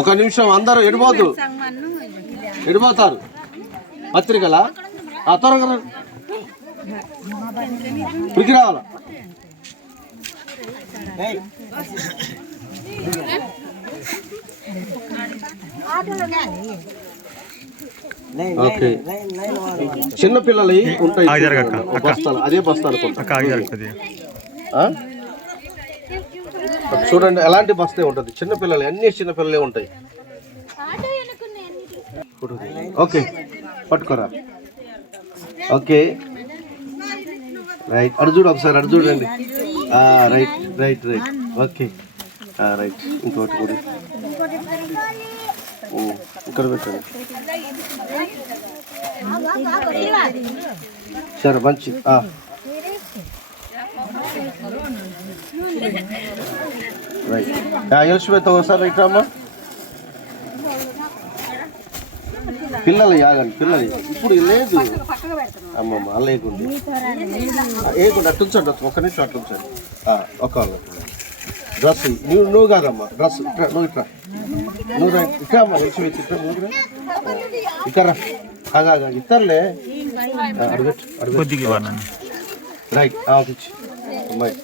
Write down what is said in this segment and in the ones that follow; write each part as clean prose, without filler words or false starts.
ఒక నిమిషం అందరూ ఎడిపోతారు పత్రికలా త్వరగా ఉరికి రావాలా. ఓకే చిన్న పిల్లలు ఉంటాయి బస్తాలు, అదే బస్తాలు చూడండి ఎలాంటి బస్తే ఉంటుంది. చిన్నపిల్లలు అన్ని చిన్నపిల్లలే ఉంటాయి. ఓకే పట్టుకోరా. ఓకే రైట్ అడు చూడు ఒకసారి అడు చూడండి. Right right right okay right. ఇంకోటి కూడా ఇక్కడ పెట్టండి. సరే మంచి రైట్. ఎలిసిపోతా ఒకసారి రైట్ అమ్మా. పిల్లలు యాగండి పిల్లలు ఇప్పుడు లేదు అమ్మమ్మ అలా లేకుండి అట్టుంచండి ఒక్క నిమిషం అట్టుంచండి. ఒక డ్రెస్ నువ్వు కాదమ్మా డ్రెస్ నువ్వు ఇట్లా నువ్వు ఇట్లా అమ్మా ఎలిసి ఇట్లా నువ్వు ఇక్కడ ఇస్తారులే రైట్. అమ్మాయి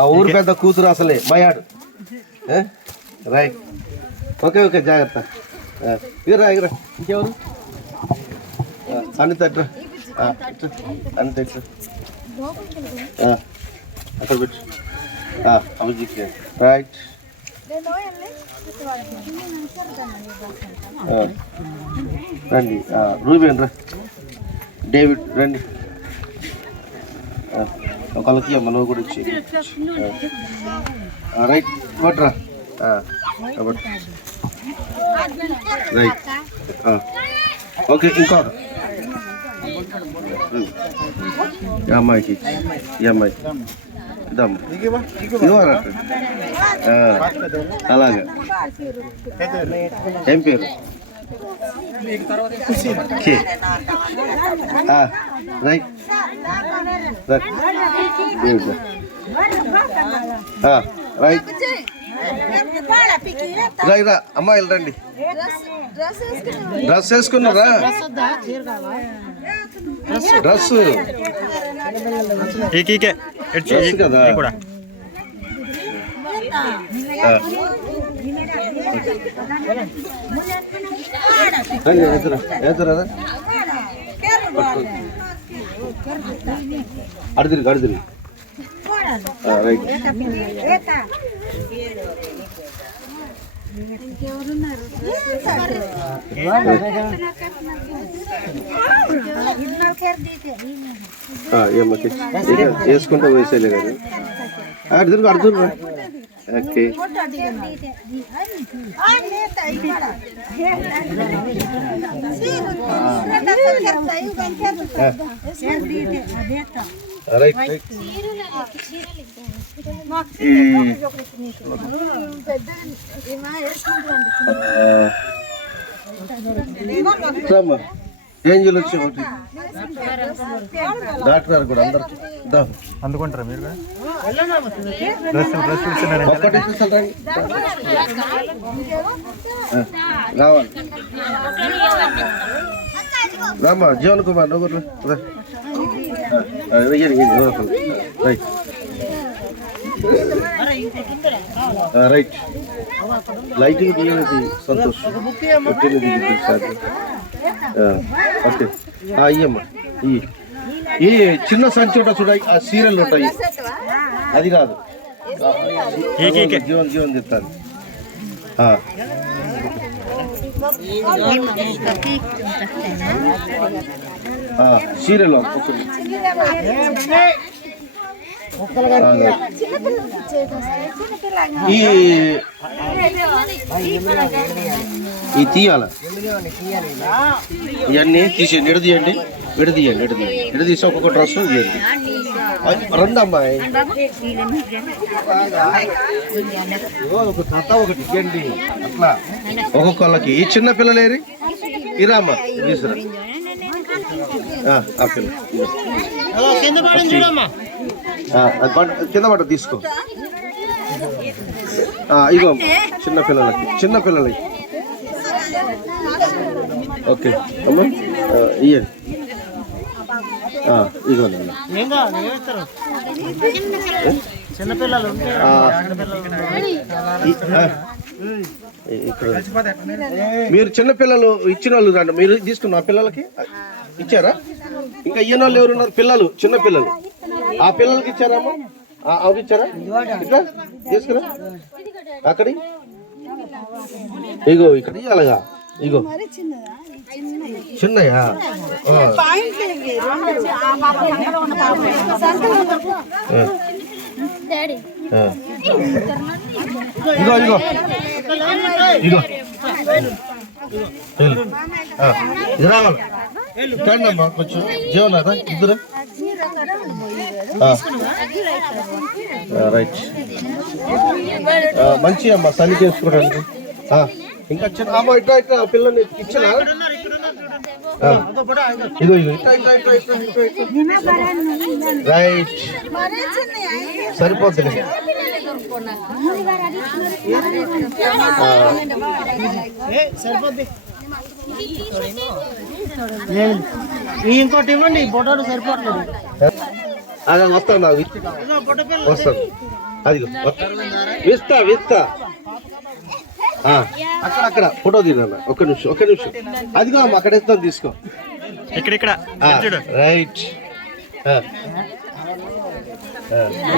ఆ ఊరు పెద్ద కూతురు అసలే మయాడు రైట్. ఓకే ఓకే జాగ్రత్త. ఇగరా ఇగరా ఇంకెవరు అనిత ఇట్రా అనిత ఇట్రా అక్కడ పెట్టు అభిజిత్ రైట్. రండి రూబేన్ రా డేవిడ్ రండి. ఒకళ్ళకి అమ్మ నువ్వు కూడా ఇచ్చి రైట్ కొట్రా రైట్. ఓకే ఇంకా అమ్మాయికి ఈ అమ్మాయికి ఇదమ్మా అలాగే. ఏం పేరు? రైట్ రైట్ రైట్ రా అమ్మాయిలు రండి. డ్రెస్ వేసుకున్నారా? డ్రెస్ కదా అడుగురు అడుగురు రైట్. వేసుకుంటా వేసేలే కానీ అడుగురు అడుగురు. Okay right right. ఏంజల్ వచ్చి ఒకటి డాక్టర్ గారు కూడా అందరు అందుకుంటారా మీరు కూడా? రావాలి రామ్మా జీవన్ కుమార్ నువ్వు రైట్ రైట్. లైటింగ్ తీయనిది సంతోష్ పెట్టినది ఓకే. ఇయ్యమ్మా ఈ చిన్న సంచి ఉంటా చూడ ఆ సీరియల్ ఉంటాయి అది కాదు జీవన్ జీవన్ చెప్తాను. సీరియల్ ఈ తీయాల ఇవన్నీ తీసేయండి. విడదీయండి విడదీయండి విడదీయండి విడదీసి ఒక్కొక్క డ్రెస్ తీయండి. రెండు అమ్మాయి ఒకటి ఇవ్వండి అట్లా ఒక్కొక్కళ్ళకి. ఈ చిన్న పిల్లలేరి ఇరామ్మా తీసురా ఆ పిల్ల కింద పట్ట తీసుకో. ఇగో చిన్న పిల్లలకి ఓకే అమ్మా ఇయ్యండి ఇగోండి చిన్నపిల్లలు ఇక్కడ మీరు చిన్నపిల్లలు ఇచ్చిన వాళ్ళు రండి. మీరు తీసుకున్న పిల్లలకి ఇచ్చారా? ఇంకా ఈయన వాళ్ళు ఎవరున్నారు? పిల్లలు చిన్న పిల్లలు ఆ పిల్లలకి ఇచ్చారమ్మా? అవి ఇచ్చారా? ఇట్లా తీసుకురా అక్కడి ఇగో ఇక్కడ అలాగా ఇగో చిన్నయా ఇగో ఇగో ఇగో ఇది రావాలి కండి అమ్మా కొంచెం జీవనారా ఇద్దరు రైట్ మంచి అమ్మా సన్ని చేసుకోవడానికి ఇంకా చిన్న అమ్మ ఇట్లా ఇట్లా పిల్లల్ని ఇచ్చినా ఇగో ఇగో రైట్ సరిపోతుంది ఇంకోటి ఇవ్వండి పొటాటో సరిపోతుంది వస్తాను నాకు వస్తాను అది విస్తా అక్కడ ఫోటో తీరన్నా ఒక్క నిమిషం అదిగో అమ్మ అక్కడ ఇస్తాను తీసుకో ఇక్కడ రైట్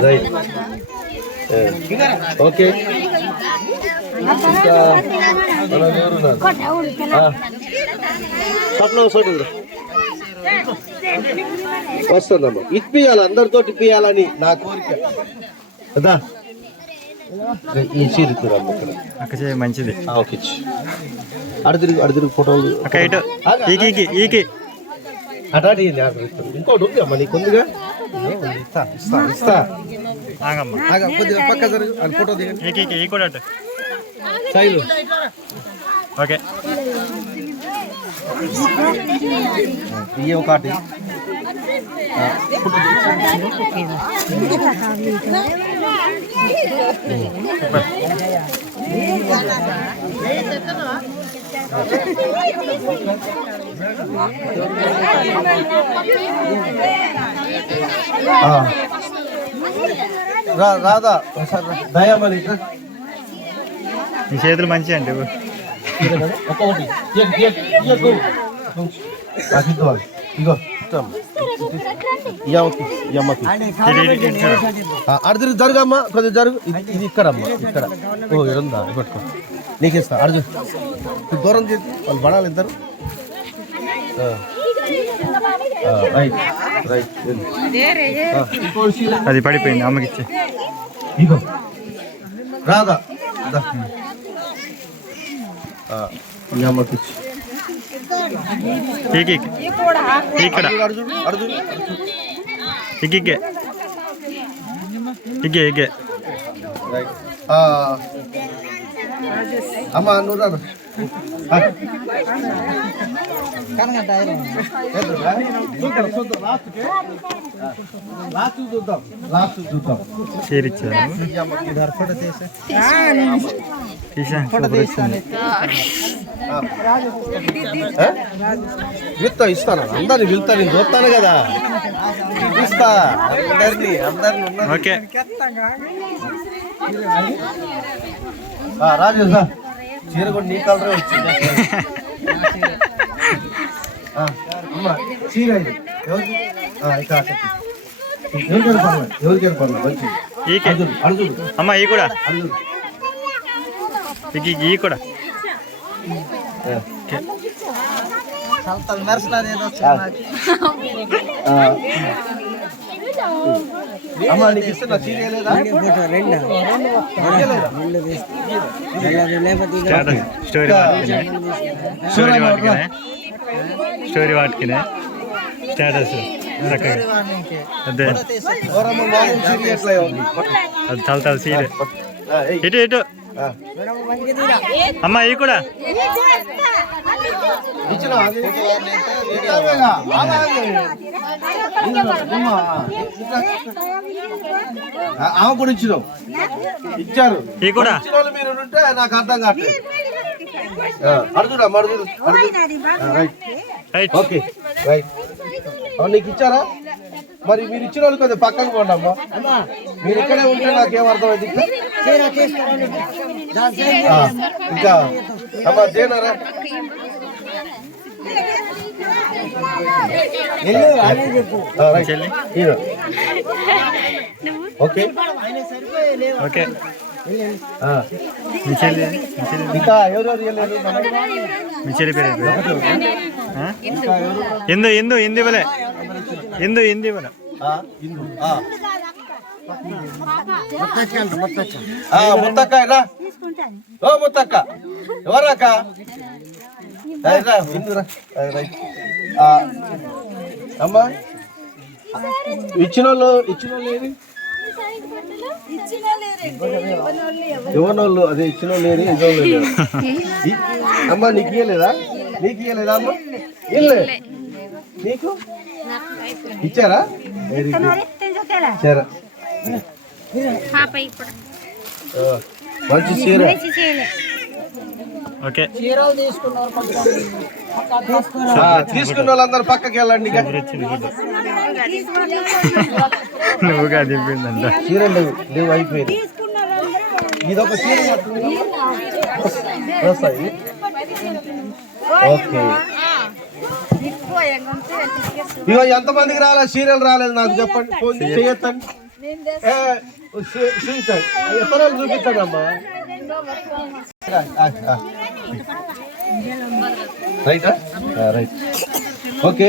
రైట్ ఓకే ఇంకా వస్తుందమ్మా ఇప్పియాలి అందరితో ఇప్పియాలని నా కోరిక కదా ఈ చీరుతురమ్మ ఇక్కడ మంచిది ఓకే అడుగురు ఫోటోలు అటాటి ఇంకోటి ఉంది అమ్మ నీకు ఉందిగా ఇస్తా కొద్దిగా పక్క జరుగు అది ఫోటో దిగండి శైలు ఓకే ఇవి ఒకటి రాదా దయామని మీ చేతులు మంచి అండి ఇగో అడుగురు జరుగమ్మా కొద్దిగా జరుగు ఇది ఇక్కడమ్మా ఇక్కడ ఓ ఇరుందా పట్టుకో నీకు ఇస్తా అడుగు దూరం వాళ్ళు పడాలి ఇద్దరు రైట్ రైట్ అది పడిపోయింది అమ్మకి ఇచ్చి ఇగో రాదా ఈ అమ్మకి ఇచ్చి ఇక్కడ అమ్మా నువ్వు రాదు ఇస్తాను అందరిని వెళ్తా నేను చూస్తాను కదా ఇస్తా అందరినీ ఓకే రాజు చీర కూడా నీ కలరే వచ్చింది చీర ఎవరికైనా పర్లేదు మంచి అమ్మా ఈ కూడా ఈ కూడా అమ్మా నీకు ఇస్తున్నా చీర లేదా స్టోరీ వాటికినే స్టేటస్ అదే అది చాలా సీరే ఇటు అమ్మా ఈ కూడా ఇచ్చిన ఆమె కూడా ఇచ్చినావు ఇచ్చారు ఈ కూడా ఇచ్చిన వాళ్ళు మీరు ఉంటే నాకు అర్థం కావట్లేదు అర్జున మర్జుడు రైట్ ఓకే రైట్ నీకు ఇచ్చారా మరి మీరు ఇచ్చిన వాళ్ళు కొద్దిగా పక్కకు పోండి అమ్మా మీరు ఇక్కడే ఉంటే నాకేం అర్థమైంది ఇంకా అమ్మా దేనారా ఓకే ఓకే మీ చెల్లి ఇంకా ఎవరెవరు ఇవ్వలేదు మీ చెల్లి పేరు ఎందు ఎందు ఎందు ఇవ్వలే ఎందు ఎందు ఇవ్వలే ముత్తక్క రా ఓ ముత్తక్క ఎవరాక అమ్మా ఇచ్చిన వాళ్ళు ఏది ఇవ్వనోళ్ళు అదే ఇచ్చిన వాళ్ళు ఏది ఇవ్వలేదు అమ్మా నీకు ఇవ్వలేదా అమ్మా ఇల్లే నీకు ఇచ్చారా ఇచ్చారా మంచి చీర ఓకే తీసుకున్న వాళ్ళందరూ పక్కకి వెళ్ళండి నువ్వుగా దింపిందంట చీర లేవు అయిపోయింది ఇదొక చీర వస్తాయి ఓకే ఇగో ఎంతమందికి రాలే సీరియల్ రాలేదు నాకు చెప్పండి ఫోన్ చేయొద్దండి ఎత్తనాలు చూపించండి అమ్మా రైటా రైట్ ఓకే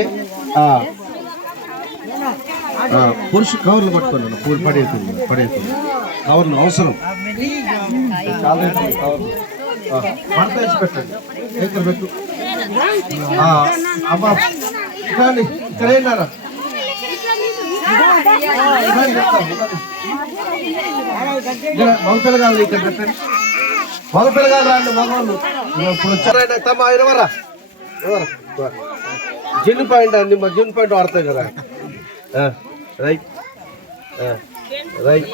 పురుషు కవర్లు పట్టుకున్నాను పడేస్తుంది కవర్లు అవసరం కవర్లు మడత వేసి పెట్టండి ఇక్కడ పెట్టు అమ్మా ఇక్కడ ఏంటారా మగ పిల్లగాళ్ళు ఇక్కడ పెట్టండి మగ పిల్లగాళ్ళు రాండి మగవాళ్ళు ఇప్పుడు వచ్చారా తమ ఎవరా జిన్ పాయింట్ అండి మా జిన్ పాయింట్ వాడతాయి కదా రైట్ రైట్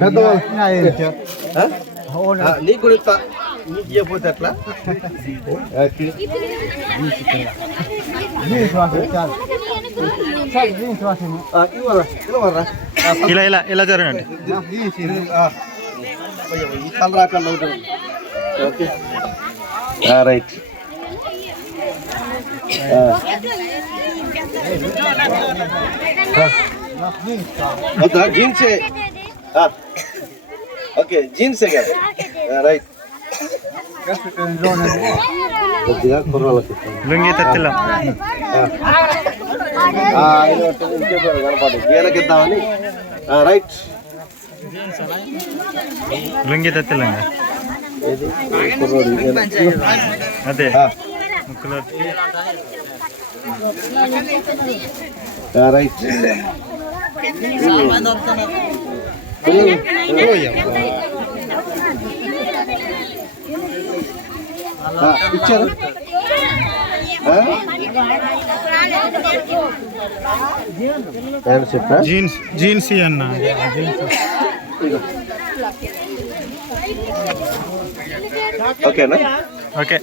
పెద్దవాళ్ళు నీకు కూడా ఇస్తా నీకు ఇవ్వకపోతే ఎట్లా ఇలా ఇలా ఇలా జరగండి కలరాకల్లో ఓకే రైట్ జీన్సే ఓకే జీన్సే కదా రైట్ కొద్దిగా కుర్రోళ్ళకి లుంగి తెచ్చిలా కనపడదు వీళ్ళకిద్దామని రైట్ లుంగి తెచ్చిలంగా అదే ముక్కులో రైట్ ఇచ్చారు జీన్స్ అన్న ఓకేనా ఓకే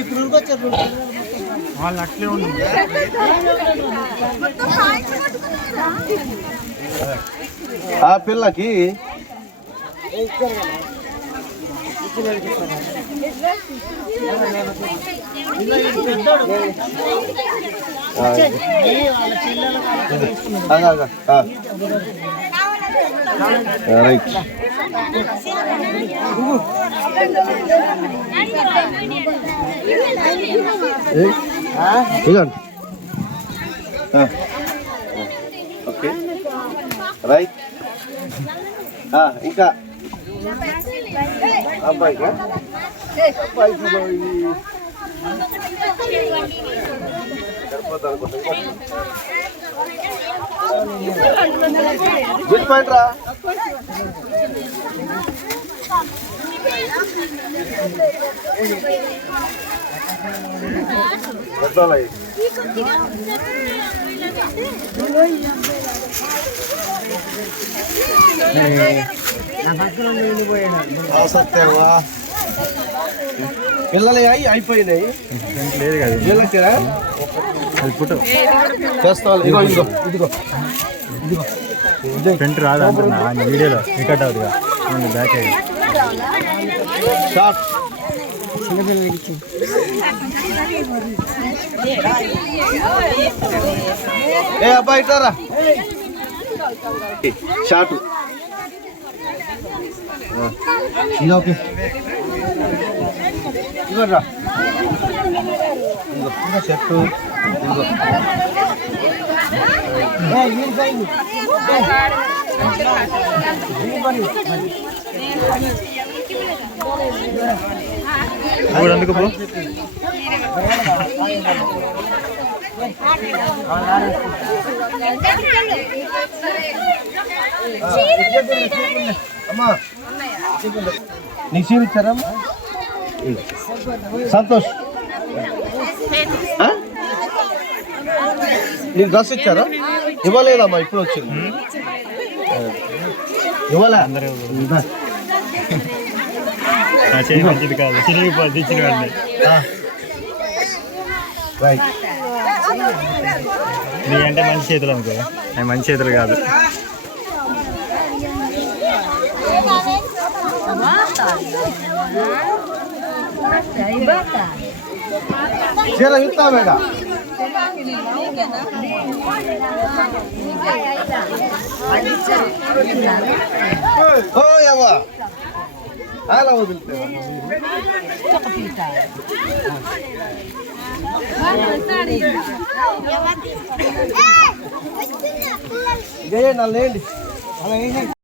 ఇప్పుడు వచ్చారు వాళ్ళు అట్లే ఉంది ఆ పిల్లకి రైట్ ఇదిగోండి ఓకే రైట్ ఇంకా అబ్బాయికా అబ్బాయికి గుడ్ పాయింట్ రా పెద్దోళ్ళవి. సత్యవా పిల్లలు అయిపోయినాయి లేదు కదా వీళ్ళకి అది ఫోటో చేస్తాను. ఇదిగో ఇదిగో ఇదిగో ఫ్రంట్ రాదా అంటున్నా వీడియోలో రికార్డ్ అవుతుందిగా బ్యాక్ అయ్యి షార్ట్ ఏ అబ్బాయి ఇట్టారా షార్ట్ ఇది ఓకే ఇదిగోరా ఇదిగో చెట్టు ఇదిగో ఇప్పుడు అందుకు పో అమ్మా నీకు చీర ఇచ్చారమ్మా సంతోష్ నీకు డ్రెస్ ఇచ్చారా? ఇవ్వలేదమ్మా ఇప్పుడు వచ్చింది. ఇవ్వలే చేయి మంచిది కాదు చిరిగిపోద్ది ఇచ్చిన వాళ్ళని రైట్. నీ అంటే మంచి చేతులు అనుకో అవి మంచి చేతులు కాదు. చీర ఇస్తామేగా ఓ అవ్వా అలా వదిలితే నల్లేండి అలా